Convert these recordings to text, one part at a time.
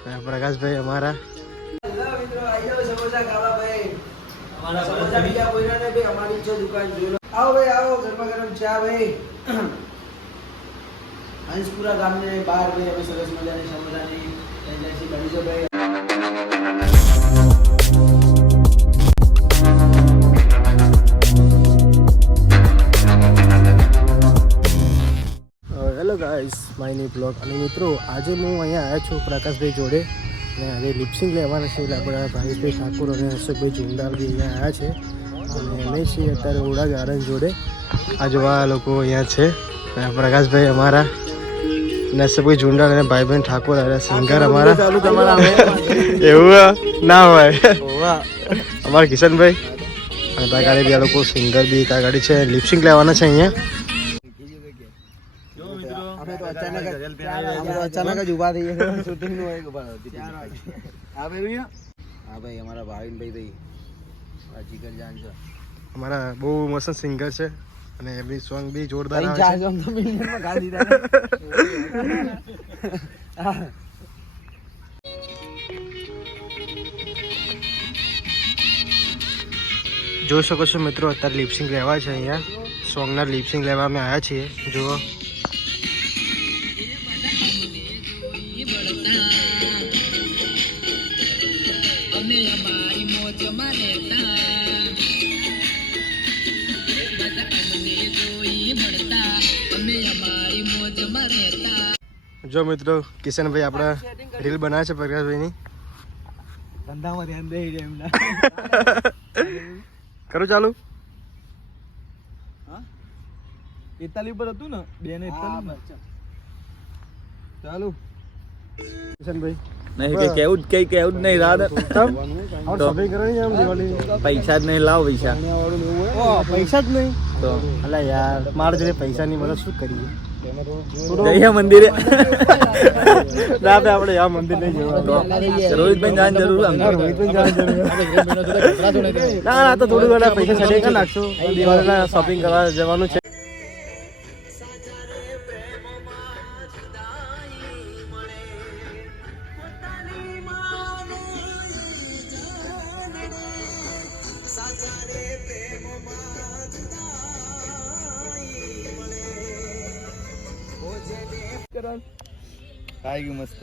प्रकाश भाई हमारा समोसा बीजा कोई ना भाई हमारी जो दुकान जो आओ भाई आओ गरमा गरम चा भाई हंसपुरा गाम ने बाहर भाई हमें सरस मजानी समोसानी जैसी बनी जो भाई hello guys my new blog અને મિત્રો આજે હું અહીંયા આવ્યા છું પ્રકાશભાઈ જોડે અને આજે લિપસિંગ લેવાના છે એટલે આપણા ભાઈભાઈ ઠાકોર અને હર્ષભાઈ ઝુંડાર બી અહીંયા આવ્યા છે અને અમે છીએ અત્યારે ઓડા ગાર્ડન જોડે આ જોવા લોકો અહીંયા છે પ્રકાશભાઈ અમારા અને હર્ષભાઈ ઝુંડાર અને ભાઈબેન ઠાકોર અને સિંગર અમારા એવું ના હોય અમારા કિશનભાઈ અને ત્યાં ગાડી બી આ લોકો સિંગર બી ત્યાં ગાડી છે લિપસિંગ લેવાના છે અહીંયા अचानक જ ઉભા થઈ ગયા શૂટિંગ નું હોય ઉભા હતી આ ભાઈ હા ભાઈ અમારા ભાવિનભાઈ ભાઈ આ જીગર જાન છે અમારા બહુ મસ્ત સિંગર છે અને એમની સોંગ બી જોરદાર આવે છે ચાર સોંગ તો મિલિયનમાં ગાડી દીધા જોઈ શકો છો મિત્રો અત્યારે લિપસિંગ લેવા છે અહીંયા સોંગના લિપસિંગ લેવા અમે આવ્યા છીએ જુઓ જો મિત્રો કિશનભાઈ આપણા રીલ બનાવે છે પ્રકાશભાઈની ધંધામાં ધ્યાન દે એમના કરું ચાલુ હા 41 પર હતું ને 2 ને 41 ચાલુ કિશનભાઈ નહીં કે કેવું જ નહીં રાડ શોપિંગ કરવાની આમ દિવાળી પૈસા જ નહીં લાવ પૈસા જ નહીં તો અલા યાર મારા જોડે પૈસા નહીં મળે શું કરીએ જઈએ મંદિરે ના આપણે આ મંદિર નહીં જવાનું રોહિતભાઈ જાણ જરૂર ના તો થોડું ઘણા પૈસા સેટિંગ કરી નાખશું દિવાળીના શોપિંગ કરવા જવાનું છે आएगी मस्त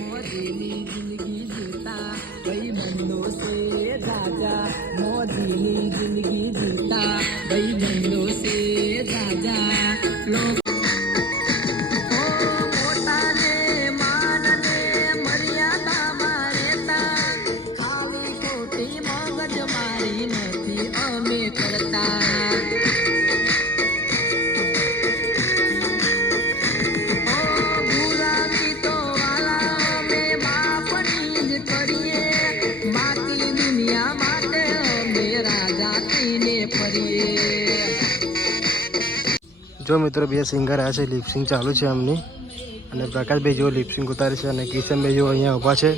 मोदी जिंदगी जीता भाई बंदों से राजा मोदी जिंदगी जीता भाई बंदों से राजा लोग જો મિત્રો બે સિંગર આ છે લિપસિંગ ચાલુ છે અમની અને પ્રકાશભાઈ જો લિપસિંગ ઉતારે છે અને કિશનભાઈ જો અહીંયા ઊભા છે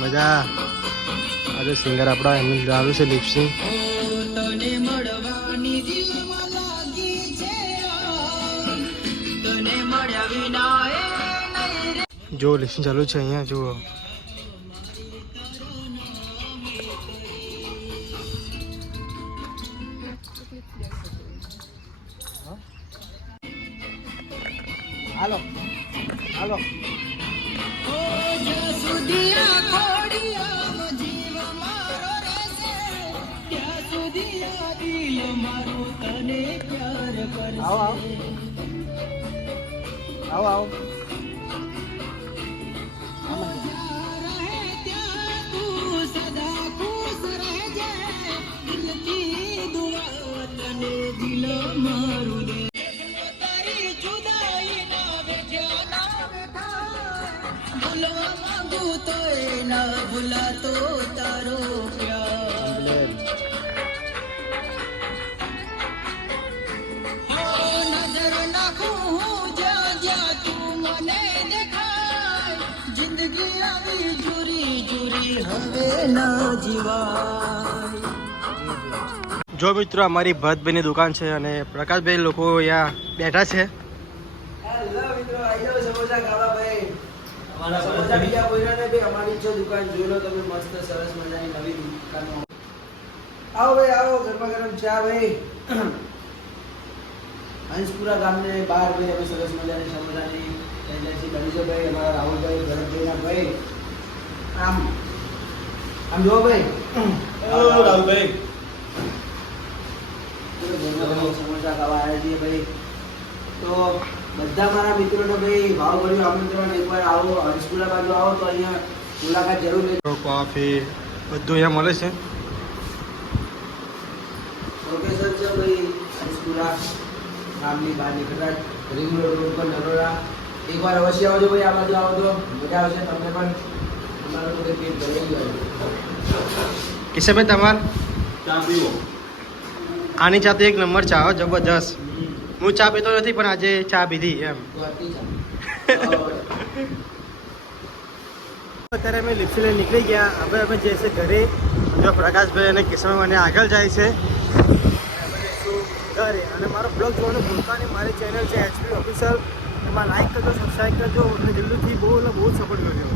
મજા આજે સિંગર આપણા એમની ચાલુ છે લિપસિંગ જો લિપસિંગ ચાલુ છે અહીંયા જુઓ હાલો હાલો આવો આવો આવો ભૂલા તો તારો પ્યાર નજર નાખું જ્યાં જ્યાં તું મને દેખાય જિંદગી આવી જુરી જુરી હવે ના જીવાય જો મિત્રો અમારી ભરતભાઈની દુકાન છે અને પ્રકાશભાઈ લોકો અહીંયા બેઠા છે. હેલો મિત્રો, આવી જાઓ સમોસા ખાવા ભાઈ. અમારા સમોસા બીજા કોઈના ને ભાઈ, અમારી જ દુકાન જોઈ લો તમે, મસ્ત સરસ મજાની નવી દુકાનમાં. આવો ભાઈ આવો, ગરમા ગરમ ચા ભાઈ. હંસપુરા ગામને બહાર ભાઈ અમે સરસ મજાની સમોસાની એજન્સી બની છે ભાઈ. અમારા રાહુલભાઈ ભરતભાઈના ભાઈ. આમ આમ જો ભાઈ. હેલો રાહુલભાઈ. સમોસા ખાવા આવ્યા છીએ ભાઈ. તો બધા મારા મિત્રોને ભાઈ ભાવ ભર્યું આમંત્રણ, એકવાર આવો હંસપુરા બાજુ આવો તો અહીંયા મુલાકાત જરૂર લેજો. કોફી બધું અહીંયા મળે છે. લોકેશન છે ભાઈ હંસપુરા ગામની બહાર નીકળતા રિંગ રોડ પર નરોડા. એકવાર અવશ્ય આવજો ભાઈ, આ બાજુ આવો તો મજા આવશે તમને પણ. અમારું તો પેટ ભરાઈ ગયું. કિશનભાઈ તમાર ચા પીવો. આની ચા તો એક નંબર ચા હો, જબરજસ્ત. હું ચા પીતો નથી પણ આજે ચા પીધી એમ. તો આટલી જ. અત્યારે અમે લિપ્સી લઈને નીકળી ગયા. હવે અમે જઈએ છીએ ઘરે. જો પ્રકાશભાઈ અને કિશનભાઈ મને આગળ જાય છે. ઘરે અને મારો બ્લોગ જોવાનું ભૂલતા નહીં. મારી ચેનલ છે HP ઓફિશિયલ. એમાં લાઈક કરજો, સબસ્ક્રાઈબ કરજો અને જલ્દીથી બહુ સપોર્ટ કરજો.